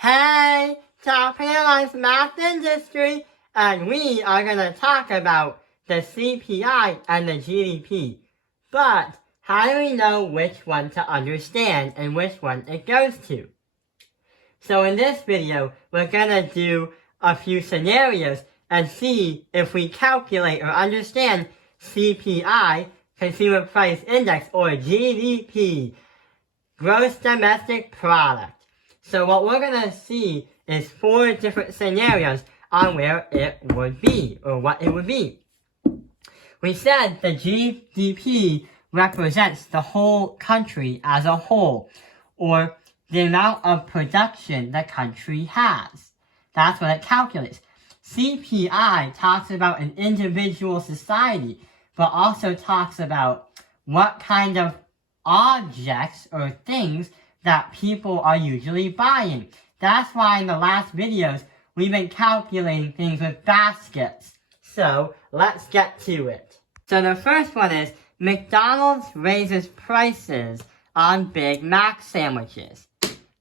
Hey, Top Airlines Math Industry, and we are going to talk about the CPI and the GDP. But how do we know which one to understand and which one it goes to? So in this video, we're going to do a few scenarios and see if we calculate or understand CPI, Consumer Price Index, or GDP, Gross Domestic Product. So what we're going to see is 4 different scenarios on where it would be, or what it would be. We said the GDP represents the whole country as a whole, or the amount of production the country has. That's what it calculates. CPI talks about an individual society, but also talks about what kind of objects or things that people are usually buying. That's why in the last videos, we've been calculating things with baskets. So, let's get to it. So the first one is, McDonald's raises prices on Big Mac sandwiches.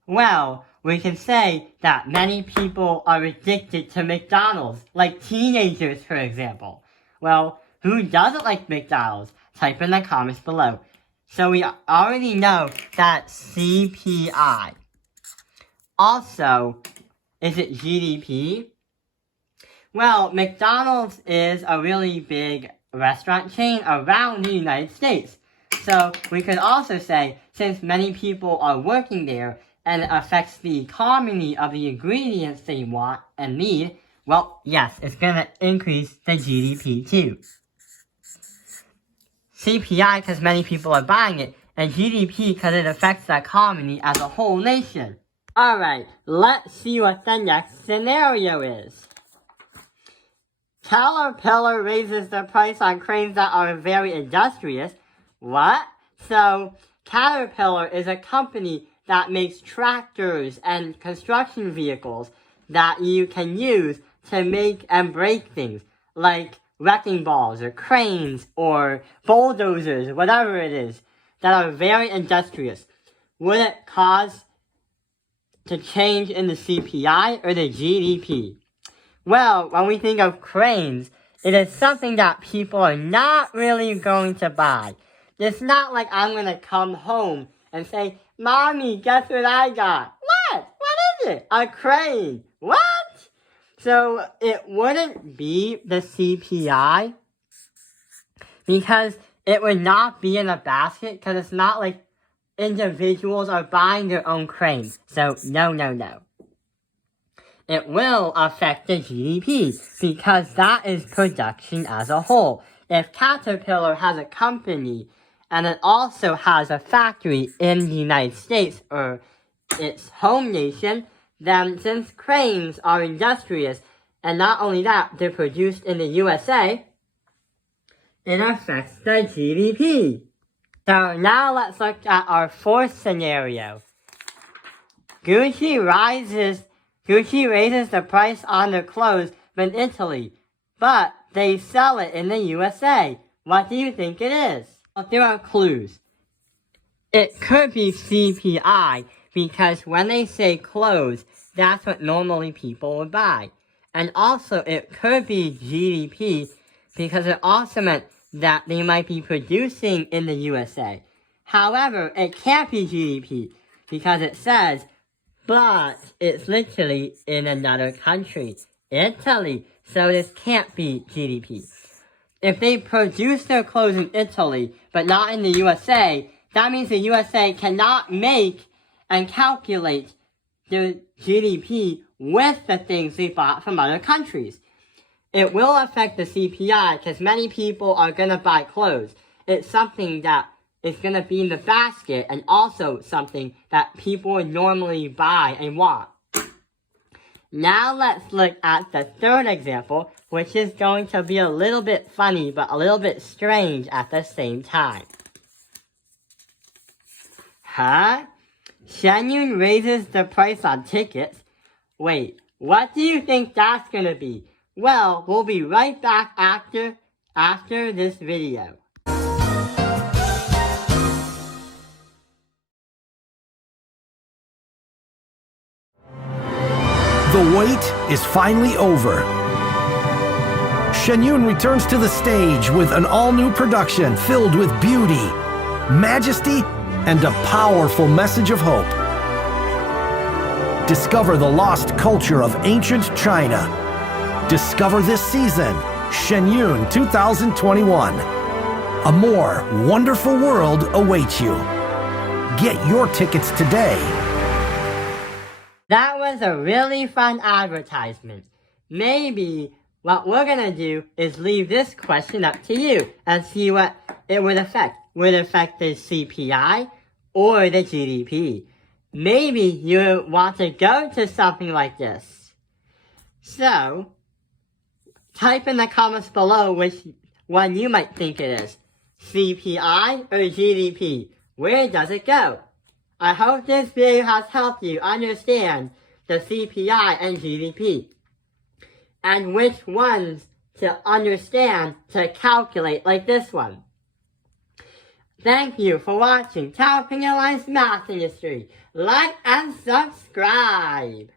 Well, we can say that many people are addicted to McDonald's, like teenagers, for example. Well, who doesn't like McDonald's? Type in the comments below. So we already know that CPI. Also, is it GDP? Well, McDonald's is a really big restaurant chain around the United States. So we could also say, since many people are working there and it affects the economy of the ingredients they want and need, well, yes, it's going to increase the GDP too. CPI because many people are buying it, and GDP because it affects the economy as a whole nation. Alright, let's see what the next scenario is. Caterpillar raises the price on cranes that are very industrious. What? So, Caterpillar is a company that makes tractors and construction vehicles that you can use to make and break things, like wrecking balls, or cranes, or bulldozers, whatever it is, that are very industrious. Would it cause to change in the CPI or the GDP? Well, when we think of cranes, it is something that people are not really going to buy. It's not like I'm going to come home and say, Mommy, guess what I got? What? What is it? A crane. What? So it wouldn't be the CPI because it would not be in a basket because it's not like individuals are buying their own cranes. So no. It will affect the GDP because that is production as a whole. If Caterpillar has a company and it also has a factory in the United States or its home nation, then since cranes are industrious, and not only that, they're produced in the USA, it affects the GDP. So now let's look at our 4th scenario. Gucci raises the price on their clothes in Italy, but they sell it in the USA. What do you think it is? Well, there are clues. It could be CPI, because when they say clothes, that's what normally people would buy. And also, it could be GDP, because it also meant that they might be producing in the USA. However, it can't be GDP, because it says, but it's literally in another country, Italy, so this can't be GDP. If they produce their clothes in Italy, but not in the USA, that means the USA cannot make and calculate the GDP with the things they bought from other countries. It will affect the CPI because many people are going to buy clothes. It's something that is going to be in the basket and also something that people would normally buy and want. Now let's look at the 3rd example, which is going to be a little bit funny but a little bit strange at the same time. Huh? Shen raises the price on tickets. Wait, what do you think that's gonna be? Well, we'll be right back after this video. The wait is finally over. Shen returns to the stage with an all-new production filled with beauty, majesty, and a powerful message of hope. Discover the lost culture of ancient China. Discover this season, Shen 2021. A more wonderful world awaits you. Get your tickets today. That was a really fun advertisement. Maybe what we're gonna do is leave this question up to you and see what it would affect. Would it affect the CPI or the GDP? Maybe you want to go to something like this. So, type in the comments below which one you might think it is. CPI or GDP? Where does it go? I hope this video has helped you understand the CPI and GDP and which ones to understand to calculate like this one. Thank you for watching Top Penalized Math Industry. Like and subscribe.